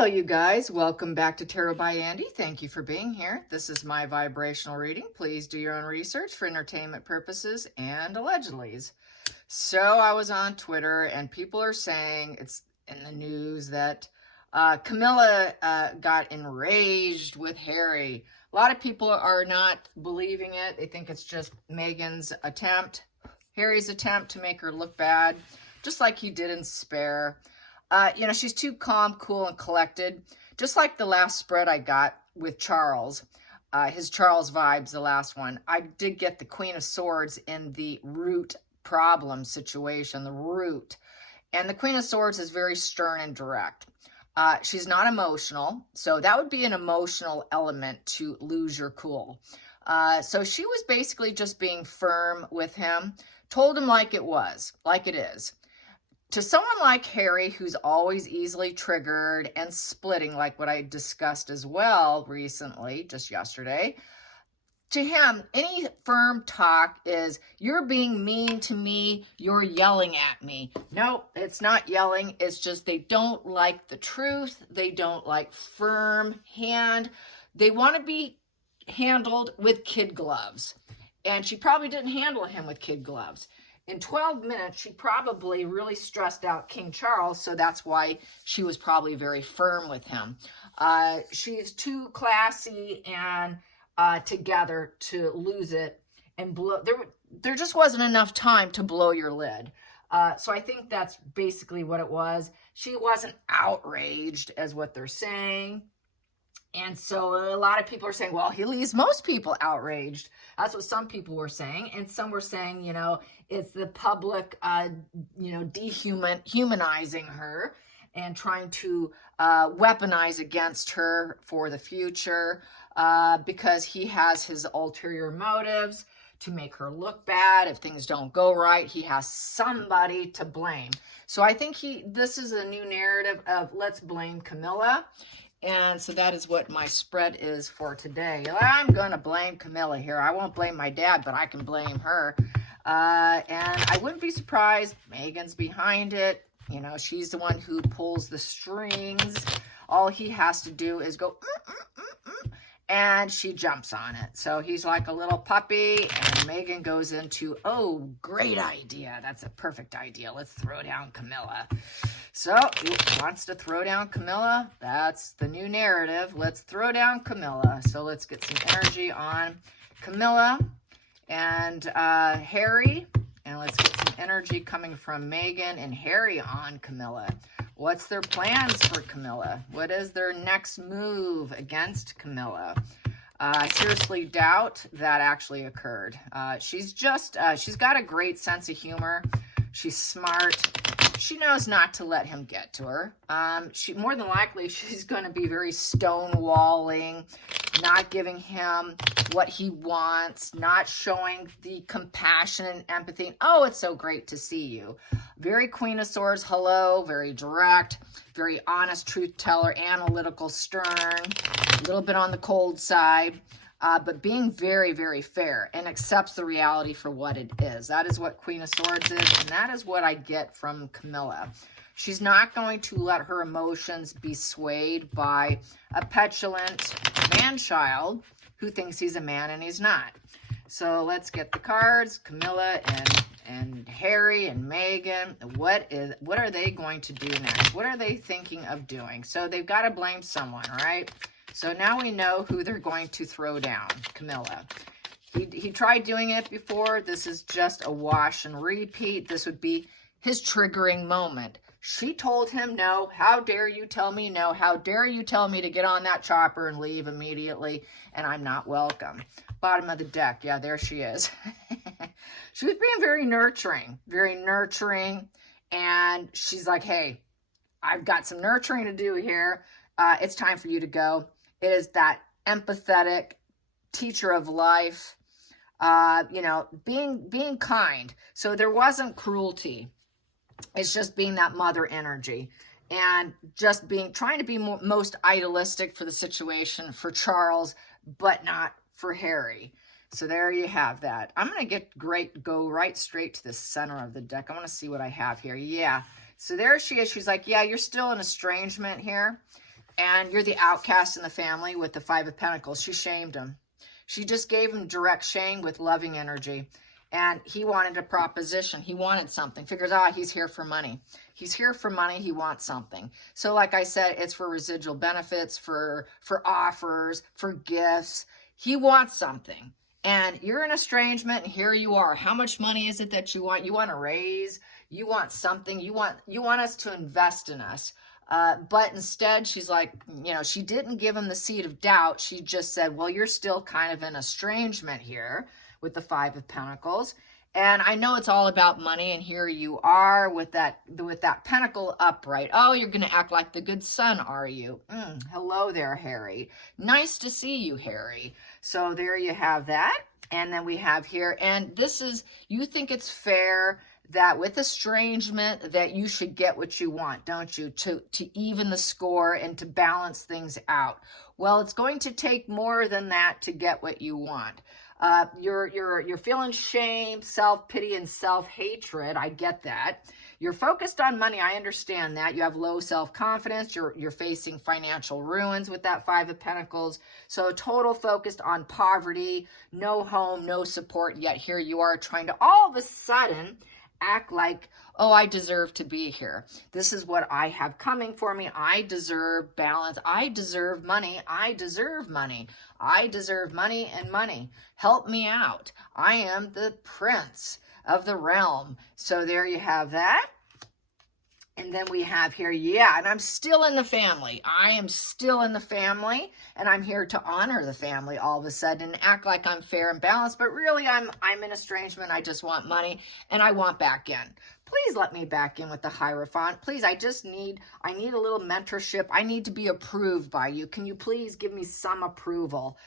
Hello, you guys. Welcome back to Tarot by Andy. Thank you for being here. This is my vibrational reading. Please do your own research for entertainment purposes and allegedlys. So I was on Twitter and people are saying, it's in the news, that Camilla got enraged with Harry. A lot of people are not believing it. They think it's just Meghan's attempt, Harry's attempt to make her look bad, just like he did in Spare. She's too calm, cool, and collected. Just like the last spread I got with Charles, his Charles vibes, the last one. I did get the Queen of Swords in the root problem situation, the root. And the Queen of Swords is very stern and direct. She's not emotional, so that would be an emotional element to lose your cool. So she was basically just being firm with him, told him like it was, like it is. To someone like Harry, who's always easily triggered and splitting, like what I discussed as well recently, just yesterday, to him, any firm talk is, you're being mean to me, you're yelling at me. No, it's not yelling. It's just they don't like the truth. They don't like firm hand. They want to be handled with kid gloves. And she probably didn't handle him with kid gloves. In 12 minutes, she probably really stressed out King Charles, so that's why she was probably very firm with him. She's too classy and together to lose it and blow. There just wasn't enough time to blow your lid. So I think that's basically what it was. She wasn't outraged, as what they're saying. And so a lot of people are saying, well, he leaves most people outraged. That's what some people were saying. And some were saying, it's the public, dehumanizing her and trying to weaponize against her for the future because he has his ulterior motives to make her look bad. If things don't go right, he has somebody to blame. So I think this is a new narrative of let's blame Camilla. And so that is what my spread is for today. I'm going to blame Camilla here. I won't blame my dad, but I can blame her. And I wouldn't be surprised. Meghan's behind it. She's the one who pulls the strings. All he has to do is go, and she jumps on it. So he's like a little puppy, and Meghan goes into, oh, great idea. That's a perfect idea. Let's throw down Camilla. So he wants to throw down Camilla. That's the new narrative. Let's throw down Camilla. So let's get some energy on Camilla and Harry. And let's get some energy coming from Meghan and Harry on Camilla. What's their plans for Camilla? What is their next move against Camilla? I seriously doubt that actually occurred. She's got a great sense of humor. She's smart. She knows not to let him get to her. More than likely, she's going to be very stonewalling, not giving him what he wants, not showing the compassion and empathy. Oh, it's so great to see you. Very Queen of Swords, hello, very direct, very honest truth teller, analytical, stern, a little bit on the cold side. But being very, very fair and accepts the reality for what it is. That is what Queen of Swords is, and that is what I get from Camilla. She's not going to let her emotions be swayed by a petulant man-child who thinks he's a man and he's not. So let's get the cards. Camilla and Harry and Meghan. What are they going to do next? What are they thinking of doing? So they've got to blame someone, right? So now we know who they're going to throw down, Camilla. He tried doing it before. This is just a wash and repeat. This would be his triggering moment. She told him no. How dare you tell me no? How dare you tell me to get on that chopper and leave immediately? And I'm not welcome. Bottom of the deck. Yeah, there she is. She was being very nurturing. And she's like, hey, I've got some nurturing to do here. It's time for you to go. It is that empathetic teacher of life, being kind. So there wasn't cruelty. It's just being that mother energy and just trying to be most idealistic for the situation for Charles, but not for Harry. So there you have that. I'm going to go right straight to the center of the deck. I want to see what I have here. Yeah. So there she is. She's like, yeah, you're still in estrangement here. and you're the outcast in the family with the Five of Pentacles. She shamed him. She just gave him direct shame with loving energy. And he wanted a proposition. He wanted something. Figures, he's here for money. He's here for money. He wants something. So like I said, it's for residual benefits, for offers, for gifts. He wants something. And you're in estrangement, and here you are. How much money is it that you want? You want a raise? You want something? You want us to invest in us. But instead, she's like, she didn't give him the seed of doubt. She just said, well, you're still kind of in estrangement here with the Five of Pentacles. And I know it's all about money, and here you are with that pentacle upright. Oh, you're going to act like the good son, are you? Hello there, Harry. Nice to see you, Harry. So there you have that. And then we have here, and this is, you think it's fair that with estrangement that you should get what you want, don't you? To even the score and to balance things out. Well, it's going to take more than that to get what you want. You're feeling shame, self-pity, and self-hatred. I get that. You're focused on money. I understand that. You have low self-confidence. You're facing financial ruins with that Five of Pentacles. So total focused on poverty, no home, no support. Yet here you are trying to all of a sudden act like, oh, I deserve to be here. This is what I have coming for me. I deserve balance. I deserve money. I deserve money. I deserve money and money. Help me out. I am the prince of the realm. So there you have that. And then we have here, and I'm still in the family. I am still in the family, and I'm here to honor the family all of a sudden and act like I'm fair and balanced, but really I'm in estrangement. I just want money, and I want back in. Please let me back in with the Hierophant. Please, I need a little mentorship. I need to be approved by you. Can you please give me some approval?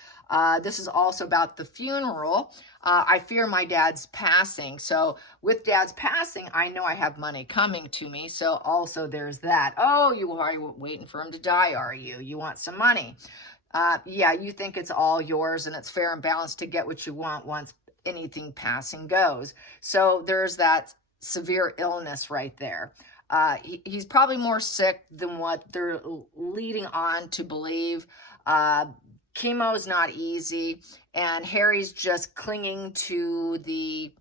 This is also about the funeral. I fear my dad's passing. So with dad's passing, I know I have money coming to me. So also there's that. Oh, you are waiting for him to die, are you? You want some money. You think it's all yours and it's fair and balanced to get what you want once anything passing goes. So there's that severe illness right there. He's probably more sick than what they're leading on to believe. Chemo is not easy, and Harry's just clinging to the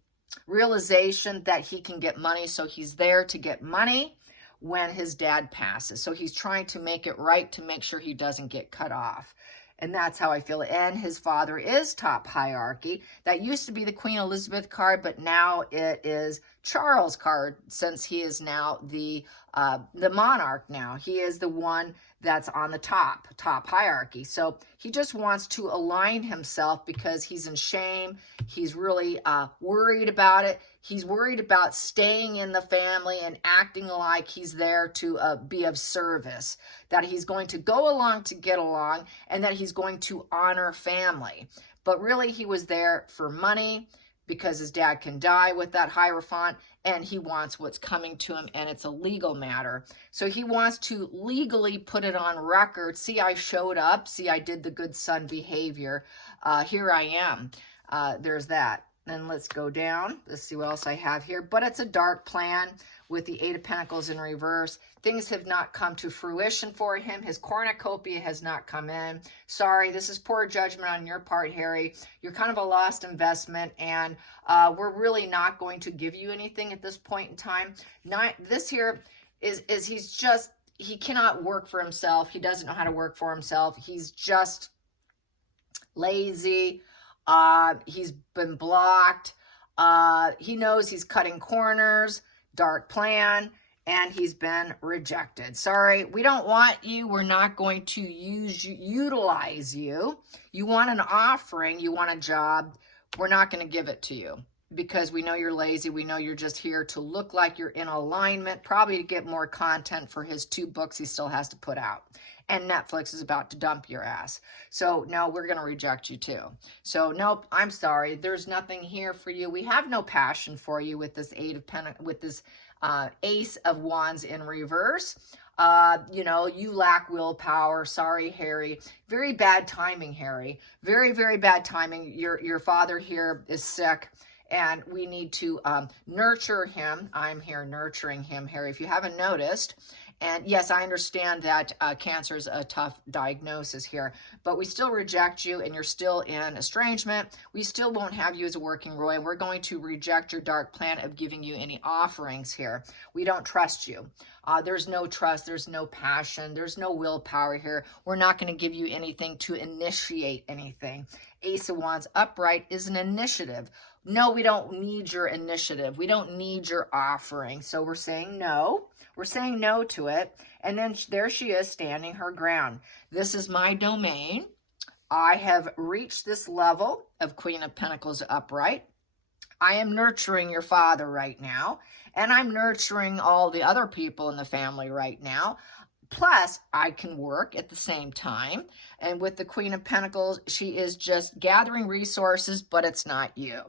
realization that he can get money, so he's there to get money when his dad passes. So he's trying to make it right to make sure he doesn't get cut off. And that's how I feel. And his father is top hierarchy. That used to be the Queen Elizabeth card, but now it is Charles card, since he is now the monarch now. He is the one that's on the top hierarchy. So he just wants to align himself because he's in shame. He's really worried about it. He's worried about staying in the family and acting like he's there to be of service, that he's going to go along to get along, and that he's going to honor family. But really he was there for money, because his dad can die with that Hierophant, and he wants what's coming to him, and it's a legal matter. So he wants to legally put it on record. See, I showed up. See, I did the good son behavior. Here I am. There's that. Then let's go down. Let's see what else I have here. But it's a dark plan with the Eight of Pentacles in reverse. Things have not come to fruition for him. His cornucopia has not come in. Sorry, this is poor judgment on your part, Harry. You're kind of a lost investment, and we're really not going to give you anything at this point in time. This here is he cannot work for himself. He doesn't know how to work for himself. He's just lazy. He's been blocked. He knows he's cutting corners, dark plan, and he's been rejected. Sorry, we don't want you. We're not going to utilize you. You want an offering, you want a job. We're not going to give it to you because we know you're lazy. We know you're just here to look like you're in alignment, probably to get more content for his 2 books he still has to put out. And Netflix is about to dump your ass. So no, we're going to reject you too. So nope, I'm sorry. There's nothing here for you. We have no passion for you with this Ace of Wands in reverse. You lack willpower. Sorry, Harry. Very bad timing, Harry. Very, very bad timing. Your father here is sick, and we need to nurture him. I'm here nurturing him, Harry, if you haven't noticed. And yes, I understand that cancer is a tough diagnosis here, but we still reject you and you're still in estrangement. We still won't have you as a working royal. We're going to reject your dark plan of giving you any offerings here. We don't trust you. There's no trust. There's no passion. There's no willpower here. We're not going to give you anything to initiate anything. Ace of Wands upright is an initiative. No, we don't need your initiative. We don't need your offering. So we're saying no. We're saying no to it. And then there she is standing her ground. This is my domain. I have reached this level of Queen of Pentacles upright. I am nurturing your father right now. And I'm nurturing all the other people in the family right now. Plus, I can work at the same time. And with the Queen of Pentacles, she is just gathering resources, but it's not you.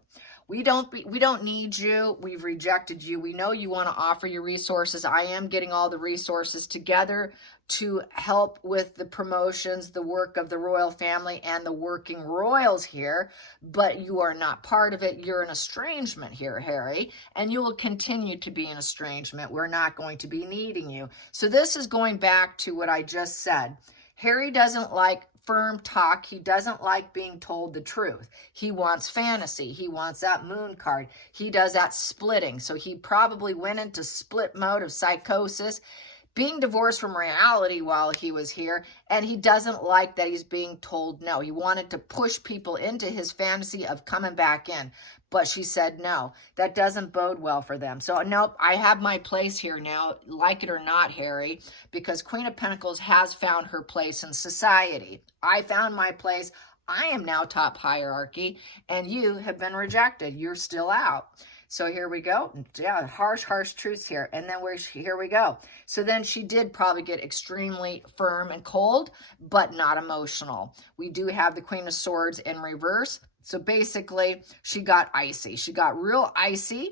We don't need you. We've rejected you. We know you want to offer your resources. I am getting all the resources together to help with the promotions, the work of the royal family and the working royals here, but you are not part of it. You're in estrangement here, Harry, and you will continue to be in estrangement. We're not going to be needing you. So this is going back to what I just said. Harry doesn't like firm talk. He doesn't like being told the truth. He wants fantasy. He wants that moon card. He does that splitting. So he probably went into split mode of psychosis, being divorced from reality while he was here, and he doesn't like that he's being told no. He wanted to push people into his fantasy of coming back in, but she said no. That doesn't bode well for them. So nope, I have my place here now, like it or not, Harry, because Queen of Pentacles has found her place in society. I found my place. I am now top hierarchy, and you have been rejected. You're still out. So here we go. Yeah, harsh truths here. And then here we go. So then she did probably get extremely firm and cold, but not emotional. We do have the Queen of Swords in reverse. So basically, she got icy. She got real icy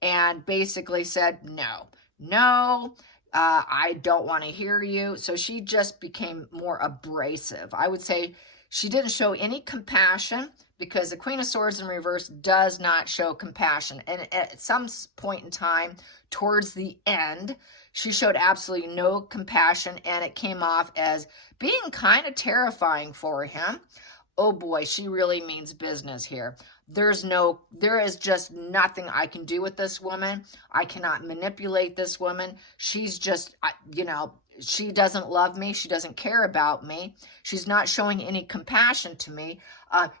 and basically said, no, I don't want to hear you. So she just became more abrasive. I would say she didn't show any compassion, because the Queen of Swords in reverse does not show compassion. And at some point in time, towards the end, she showed absolutely no compassion, and it came off as being kind of terrifying for him. Oh boy, she really means business here. There is just nothing I can do with this woman. I cannot manipulate this woman. She's just, she doesn't love me. She doesn't care about me. She's not showing any compassion to me.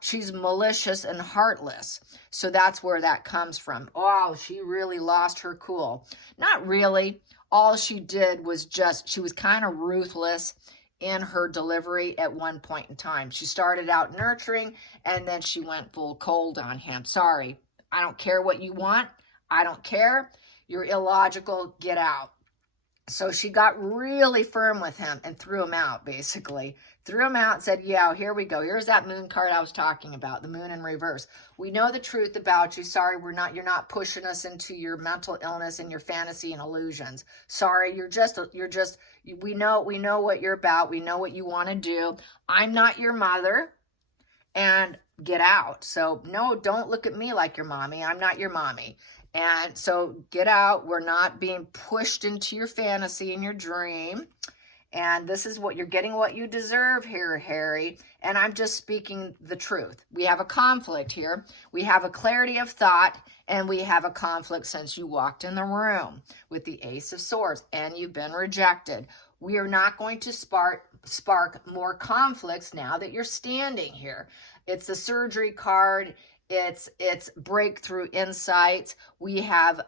She's malicious and heartless. So that's where that comes from. Oh, she really lost her cool. Not really. All she did was she was kind of ruthless in her delivery at one point in time. She started out nurturing, and then she went full cold on him. Sorry, I don't care what you want. I don't care. You're illogical. Get out. So she got really firm with him and threw him out, basically. Threw him out and said, yeah, here we go. Here's that moon card I was talking about, the moon in reverse. We know the truth about you. Sorry, you're not pushing us into your mental illness and your fantasy and illusions. Sorry, we know what you're about. We know what you want to do. I'm not your mother, and get out. So no, don't look at me like your mommy. I'm not your mommy. And so get out. We're not being pushed into your fantasy and your dream. And this is what you're getting, what you deserve here, Harry. And I'm just speaking the truth. We have a conflict here. We have a clarity of thought, and we have a conflict since you walked in the room with the Ace of Swords and you've been rejected. We are not going to spark more conflicts now that you're standing here. It's the surgery card. It's breakthrough insights. We have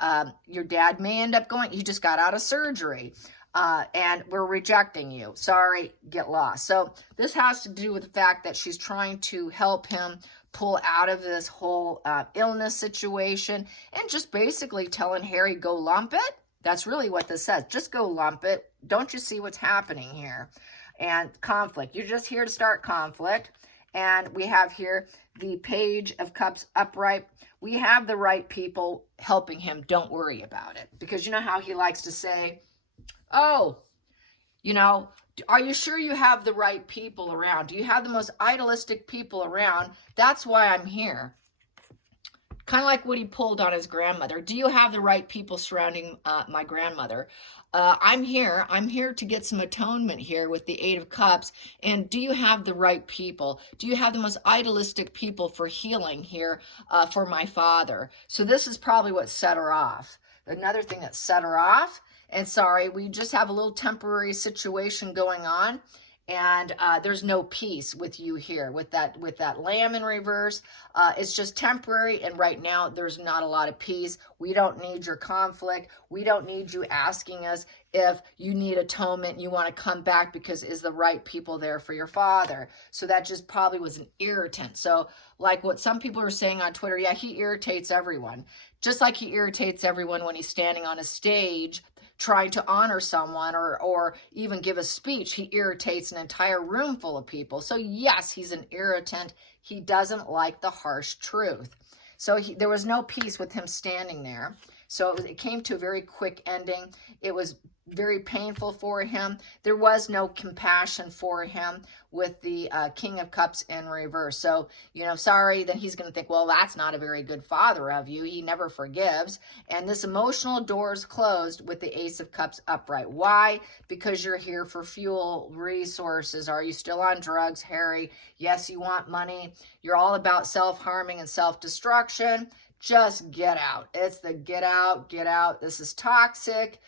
your dad may end up he just got out of surgery. And we're rejecting you. Sorry, get lost. So this has to do with the fact that she's trying to help him pull out of this whole illness situation, and just basically telling Harry, go lump it. That's really what this says. Just go lump it. Don't you see what's happening here? And conflict. You're just here to start conflict. And we have here the Page of Cups upright. We have the right people helping him. Don't worry about it. Because you know how he likes to say, oh, are you sure you have the right people around? Do you have the most idealistic people around? That's why I'm here. Kind of like what he pulled on his grandmother. Do you have the right people surrounding my grandmother? I'm here to get some atonement here with the Eight of Cups. And do you have the right people? Do you have the most idealistic people for healing here for my father? So this is probably what set her off. Another thing that set her off, and sorry, we just have a little temporary situation going on. And there's no peace with you here with that lamb in reverse. It's just temporary, and right now there's not a lot of peace. We don't need your conflict. We don't need you asking us if you need atonement, you want to come back because is the right people there for your father. So that just probably was an irritant. So like what some people are saying on Twitter, yeah, he irritates everyone. Just like he irritates everyone when he's standing on a stage trying to honor someone or even give a speech. He irritates an entire room full of people. So yes, he's an irritant. He doesn't like the harsh truth. So there was no peace with him standing there. So it came to a very quick ending. It was very painful for him. There was no compassion for him with the King of Cups in reverse. So, sorry, then he's going to think, well, that's not a very good father of you. He never forgives. And this emotional door is closed with the Ace of Cups upright. Why? Because you're here for fuel, resources. Are you still on drugs, Harry? Yes, you want money. You're all about self-harming and self-destruction. Just get out. It's the get out, get out. This is toxic.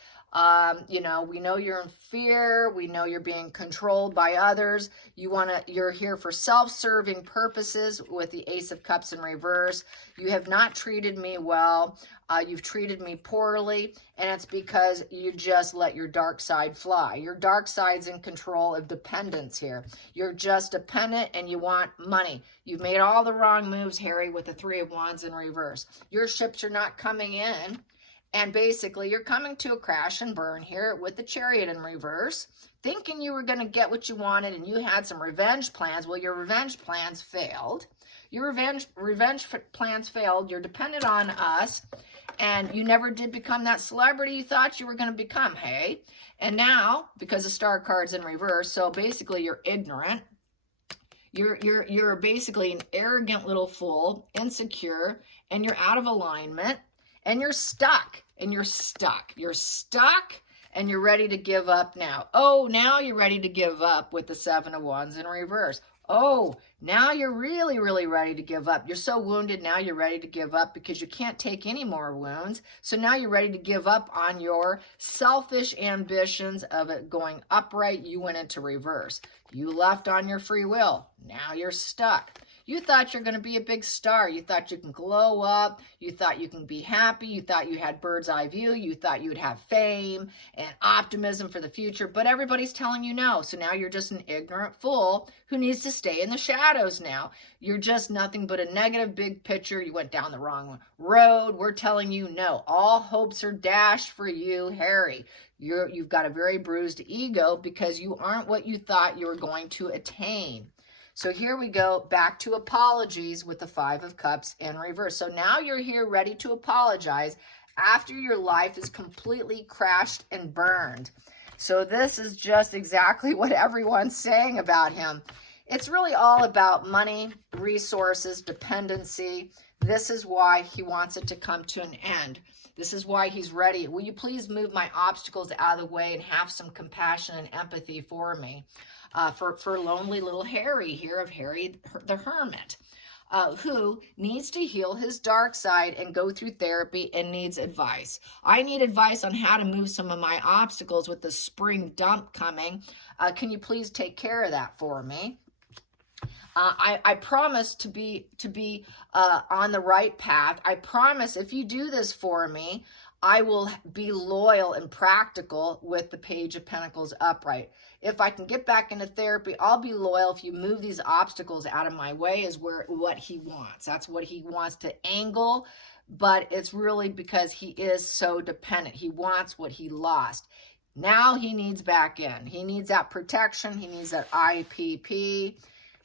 We know you're in fear. We know you're being controlled by others. You're here for self-serving purposes with the Ace of Cups in reverse. You have not treated me well. You've treated me poorly, and it's because you just let your dark side fly. Your dark side's in control of dependence here. You're just dependent and you want money. You've made all the wrong moves, Harry, with the Three of Wands in reverse. Your ships are not coming in. And basically, you're coming to a crash and burn here with the Chariot in reverse, thinking you were going to get what you wanted and you had some revenge plans. Well, your revenge plans failed. Your revenge plans failed. You're dependent on us, and you never did become that celebrity you thought you were going to become, hey? And now, because the Star card's in reverse, so basically you're ignorant. You're basically an arrogant little fool, insecure, and you're out of alignment. And you're stuck, and you're stuck. You're stuck, and you're ready to give up now. Oh, now you're ready to give up with the Seven of Wands in reverse. Oh, now you're really, really ready to give up. You're so wounded, now you're ready to give up because you can't take any more wounds. So now you're ready to give up on your selfish ambitions of it going upright. You went into reverse. You left on your free will. Now you're stuck. You thought you're going to be a big star. You thought you can glow up. You thought you can be happy. You thought you had bird's eye view. You thought you would have fame and optimism for the future, but everybody's telling you no. So now you're just an ignorant fool who needs to stay in the shadows now. You're just nothing but a negative big picture. You went down the wrong road. We're telling you no. All hopes are dashed for you, Harry. You've got a very bruised ego because you aren't what you thought you were going to attain. So here we go back to apologies with the Five of Cups in reverse. So now you're here ready to apologize after your life is completely crashed and burned. So this is just exactly what everyone's saying about him. It's really all about money, resources, dependency. This is why he wants it to come to an end. This is why he's ready. Will you please move my obstacles out of the way and have some compassion and empathy for me? For lonely little Harry here of Harry the Hermit, who needs to heal his dark side and go through therapy and needs advice. I need advice on how to move some of my obstacles with the spring dump coming. Can you please take care of that for me? I promise to be on the right path. I promise if you do this for me, I will be loyal and practical with the Page of Pentacles upright. If I can get back into therapy, I'll be loyal if you move these obstacles out of my way is what he wants. That's what he wants to angle, but it's really because he is so dependent. He wants what he lost. Now he needs back in. He needs that protection. He needs that IPP.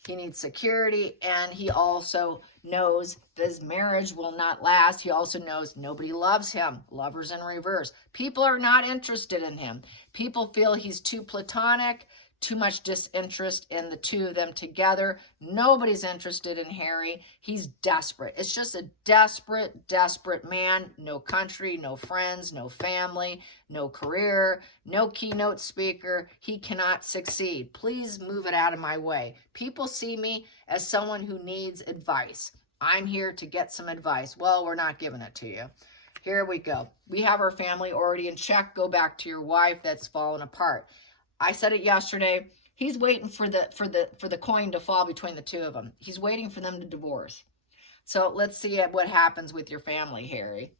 He needs security, and he also knows this marriage will not last. He also knows nobody loves him. Lovers in reverse. People are not interested in him. People feel he's too platonic, too much disinterest in the two of them together. Nobody's interested in Harry. He's desperate. It's just a desperate, desperate man. No country, no friends, no family, no career, no keynote speaker. He cannot succeed. Please move it out of my way. People see me as someone who needs advice. I'm here to get some advice. Well, we're not giving it to you. Here we go. We have our family already in check. Go back to your wife that's fallen apart. I said it yesterday. He's waiting for the coin to fall between the two of them. He's waiting for them to divorce. So let's see what happens with your family, Harry.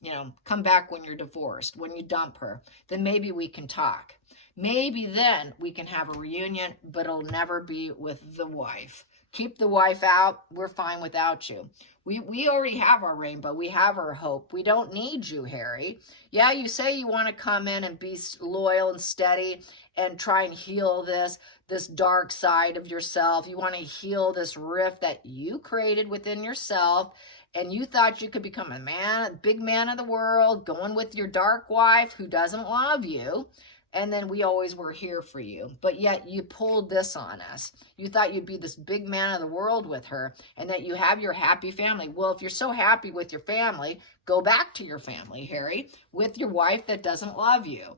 You know, come back when you're divorced, when you dump her. Then maybe we can talk. Maybe then we can have a reunion, but it'll never be with the wife. Keep the wife out. We're fine without you. We already have our rainbow. We have our hope. We don't need you, Harry. Yeah, you say you want to come in and be loyal and steady and try and heal this dark side of yourself. You want to heal this rift that you created within yourself, and you thought you could become a man, a big man of the world, going with your dark wife who doesn't love you. And then we always were here for you. But yet you pulled this on us. You thought you'd be this big man of the world with her and that you have your happy family. Well, if you're so happy with your family, go back to your family, Harry, with your wife that doesn't love you.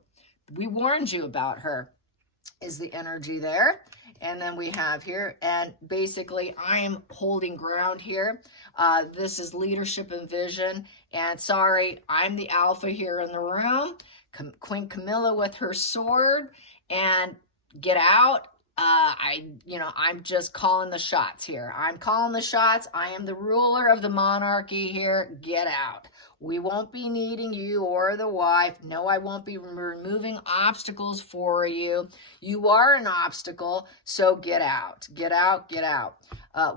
We warned you about her, is the energy there. And then we have here, and basically I am holding ground here. This is leadership and vision. And sorry, I'm the alpha here in the room. Queen Camilla with her sword, and get out. I'm just calling the shots here. I'm calling the shots. I am the ruler of the monarchy here. Get out. We won't be needing you or the wife. No, I won't be removing obstacles for you. You are an obstacle, so get out. Get out, get out.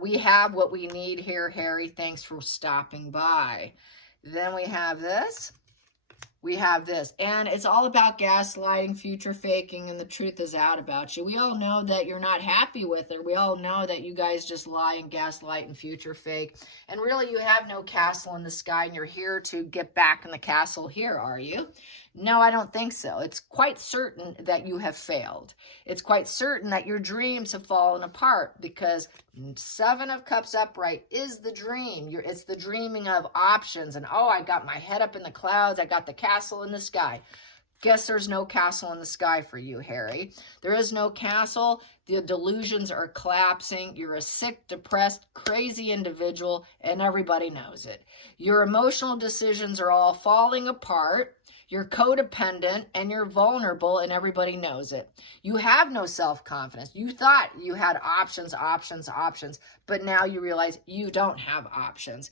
We have what we need here, Harry. Thanks for stopping by. Then we have this. We have this, and it's all about gaslighting, future faking, and the truth is out about you. We all know that you're not happy with her. We all know that you guys just lie and gaslight and future fake, and really you have no castle in the sky, and you're here to get back in the castle here, are you? No, I don't think so. It's quite certain that you have failed. It's quite certain that your dreams have fallen apart, because 7 of Cups upright is the dream. It's the dreaming of options. And, oh, I got my head up in the clouds. I got the castle in the sky. Guess there's no castle in the sky for you, Harry. There is no castle. The delusions are collapsing. You're a sick, depressed, crazy individual, and everybody knows it. Your emotional decisions are all falling apart. You're codependent and you're vulnerable, and everybody knows it. You have no self-confidence. You thought you had options, but now you realize you don't have options.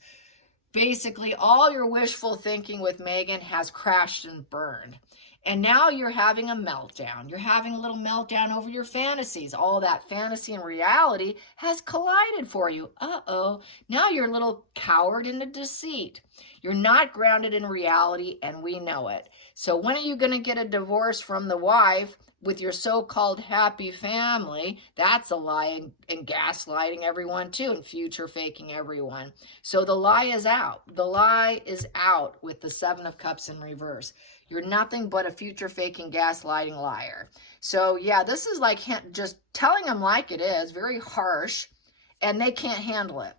Basically, all your wishful thinking with Meghan has crashed and burned. And now you're having a meltdown. You're having a little meltdown over your fantasies. All that fantasy and reality has collided for you. Uh-oh. Now you're a little coward into deceit. You're not grounded in reality, and we know it. So when are you going to get a divorce from the wife with your so-called happy family? That's a lie, and gaslighting everyone too, and future faking everyone. So the lie is out. The lie is out with the 7 of Cups in reverse. You're nothing but a future faking, gaslighting liar. So yeah, this is like just telling them like it is, very harsh, and they can't handle it.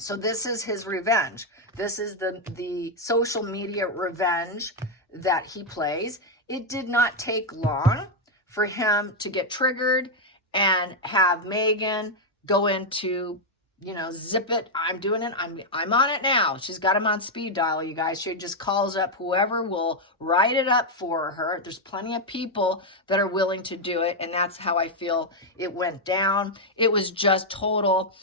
So this is his revenge. This is the social media revenge that he plays. It did not take long for him to get triggered and have Meghan go into, zip it. I'm doing it. I'm on it now. She's got him on speed dial, you guys. She just calls up whoever will write it up for her. There's plenty of people that are willing to do it, and that's how I feel it went down. It was just total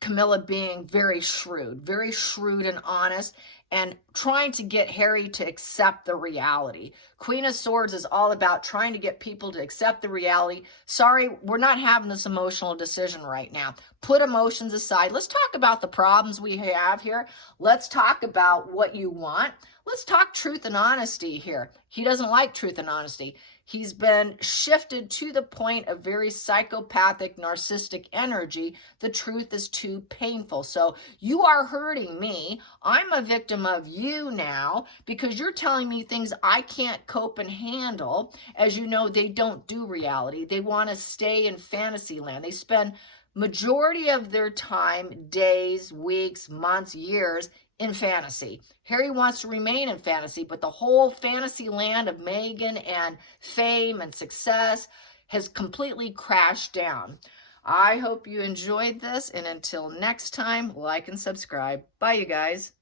Camilla being very shrewd and honest, and trying to get Harry to accept the reality. Queen of Swords is all about trying to get people to accept the reality. Sorry, we're not having this emotional decision right now. Put emotions aside. Let's talk about the problems we have here. Let's talk about what you want. Let's talk truth and honesty here. He doesn't like truth and honesty. He's been shifted to the point of very psychopathic, narcissistic energy. The truth is too painful. So you are hurting me. I'm a victim of you now because you're telling me things I can't cope and handle. As you know, they don't do reality. They want to stay in fantasy land. They spend majority of their time, days, weeks, months, years, in fantasy. Harry wants to remain in fantasy, but the whole fantasy land of Meghan and fame and success has completely crashed down. I hope you enjoyed this, and until next time, like and subscribe. Bye, you guys.